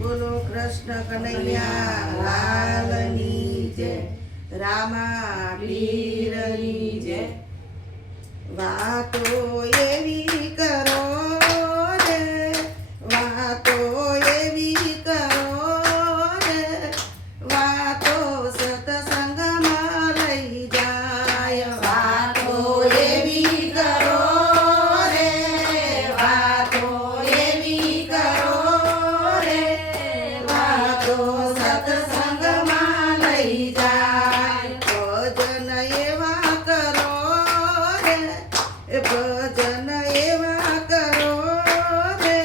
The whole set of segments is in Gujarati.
બોલો કૃષ્ણ કનૈયા લાલની જય, રામા પીરની જય. વાતો એવી કરો રે, વાતો એવી કરો રે, વાતો સત્સંગમાં લઈ જાય. વાતો એવી કરો રે, વાતો એવી કરો રે, વાતો સત્સંગમાં લઈ જાય. ભજન એવા કરો રે, ભજન એવા કરો રે,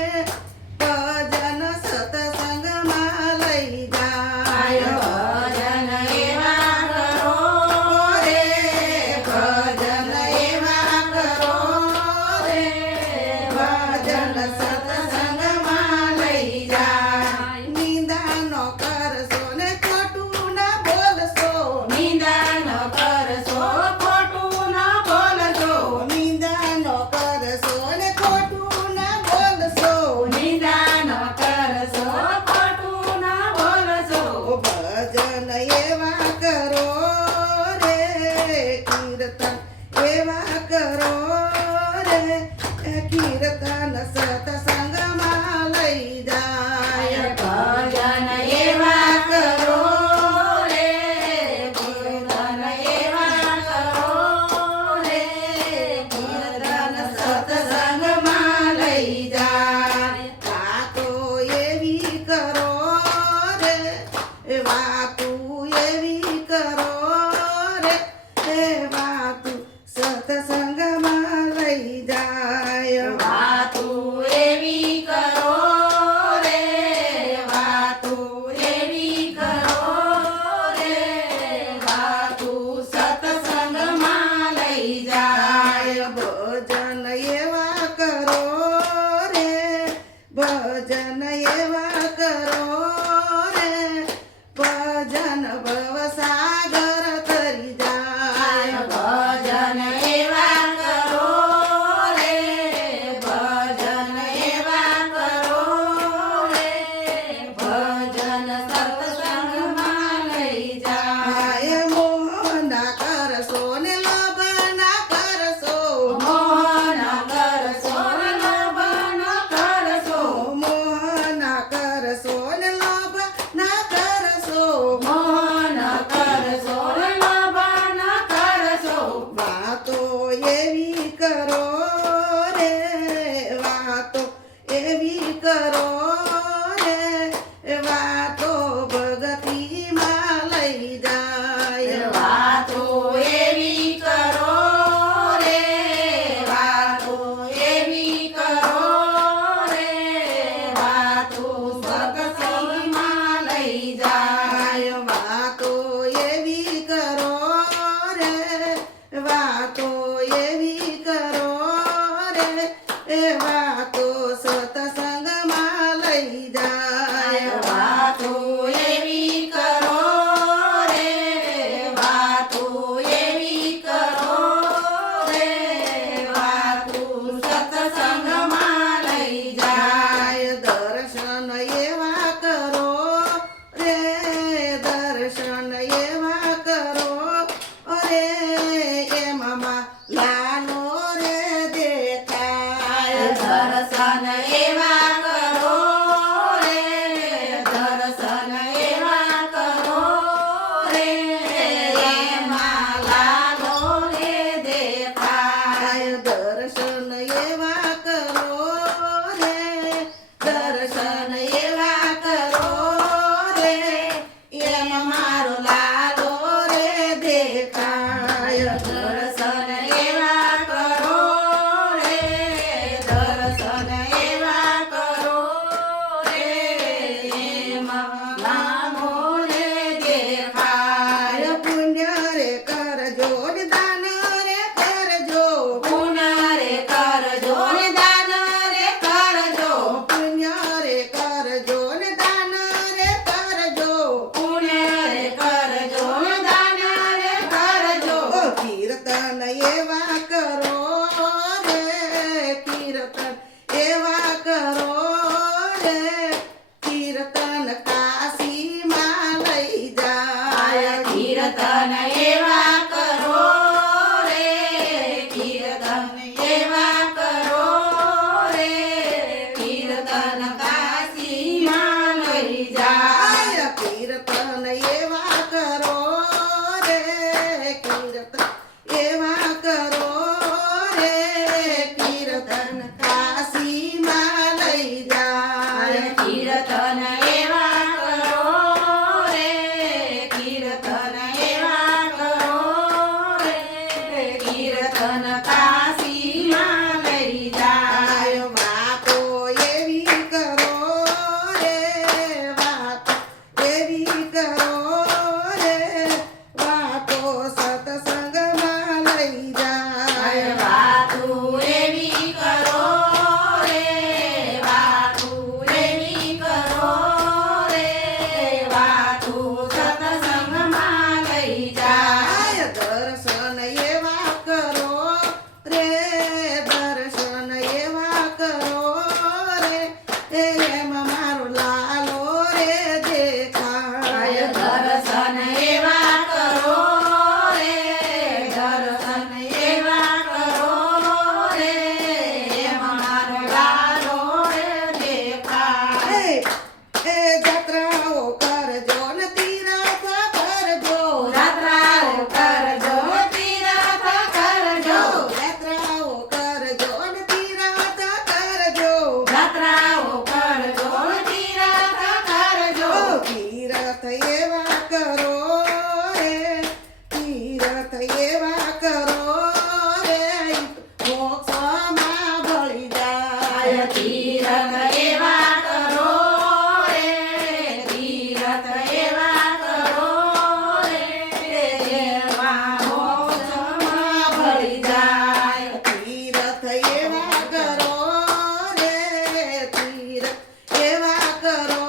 ભજન સત્સંગમાં લઈ જાય. ભજન એવા કરો રે, ભજન એવા કરો રે, ભજન સત્સંગમાં લઈ જાય. નિંદા નો કરશો ને ખોટું ના બોલશો, નિંદા નો કરશો ખોટું ના બોલશો, નિંદા નો કરશો ને ખોટું ના બોલશો, નિંદા નો કરશો ખોટું ના બોલશો. ભજન એવા કરો રે, કીર્તન એવા કરો રે, કીર્તન સત્સંગમાં લઈ જાય. ભજન એવા કરો રે, કીર્તન એવા કરો રે, કીર્તન સત્સંગમાં લઈ જાય. વાતો એવી કરો રે, વાતો એવી કરો રે, વાતો સત્સંગમાં લઈ જાય. વાતો એવી કરો રે, વાતો એવી કરો રે, વાતો સત્સંગમાં લઈ જાય. ભજન એવા કરો રે, ભજન એવા કરો રે, ભજન ભવસાગર તરી જાય. ભજન એવા કરો રે, ભજન એવા કરો રે, ભજન સત્સંગમાં લઈ જાય. મોહ ના કરશો ને લોભ ના કરશો, મોહ ના કરશો ને લોભ ના કરશો, મોહ ના કરશો ને લોભ ના કરશો, મોહ ના કરશો ને લોભ ના કરશો. વાતો એવી કરો રે, વાતો એવી કરો રે, વાતો ભગતીમાં લઈ જાય. વાતો એવી કરો રે, વાતો એવી કરો રે, વાતો સત્સંગમાં લઈ જાય. વાતો એવી કરો રે, વાતો એવી કરો રે, વાતો સત્સંગમાં લઈ જાય. વાતો એવી કરો રે, વાતો એવી કરો રે, વાતો સત્સંગમાં લઈ જાય. દર્શન એવા કરો રે, દર્શન એવા કરો રે, એમાં લાલો રે દેખાય. દર્શન એવા કરો રે, દર્શન એવા કરો રે, એમાં લાલો રે દેખાય. દર્શન એવા કરો રે, દર્શન એવા કરો રે, એમાં મારો લાલો રે દેખાય. દર્શન એવા કરો રે, દર્શન એવા કરો રે, એમાં લાલો રે દેખાય. પુણ્ય રે કરજો ને દાન રે કરજો, પુણ્ય રે કરજો ને દાન રે કરજો, પુણ્ય રે કરજો કીર્તન એવા કરો રે, કીર્તન એવા કરો રે, કીર્તન કાશીમાં લઈ જાય. વાતો એવી કરો રે, વાતો એવી કરો રે, વાતો સત્સંગમાં લઈ જાય. વાતો એવી કરો રે, વાતો એવી કરો રે, વાતો સત્સંગમાં લઈ જાય. દર્શન એવા કરો રે, દર્શન એવા કરો રે, એમ મારો લાલો રે દેખાય. દર્શન એવા કરો રે, દર્શન એવા કરો રે, એમ મારો લાલો રે દેખાય. એ જાત્રાઓ કરજો ને તીરથ કરજો, જાત્રાઓ કરજો તીરથ કરજો, યાત્રાઓ કરજો ને તીરથ કરજો, જાત્રાઓ કરજો તીરથ કરજો. તીરથ એવા કરો રે, તીરથ એવા કરો રે, મોક્ષમાં ભળી જાય. તીરથ એવા કરો રે, તીરથ એવા કરો રે, એવા મોક્ષમાં ભળી જાય. તીરથ એવા કરો રે, તીરથ એવા કરો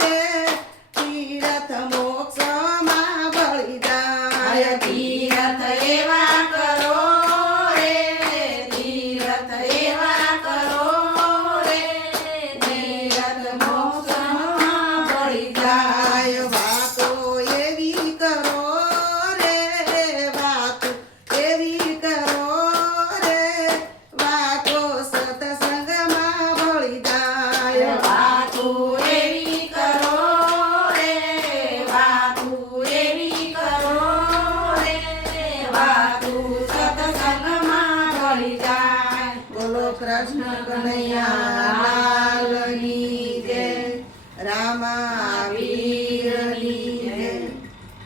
રે, તીરથ મોક્ષમાં ભળી જાય. તીરથ એવા કરો રે, તીરથ એવા કરો રે, તીરથ મોક્ષમાં ભળી જાય. વાતો એવી કરો રે, વાતો એવી કરો રે, વાતો સત્સંગમાં ભળી જાય. વાતો એવી કરો રે, વાતો એવી કરો રે, વાતો સત્સંગમાં ભળી જાય. બોલો કૃષ્ણ કનૈયા લાલની જય. રામા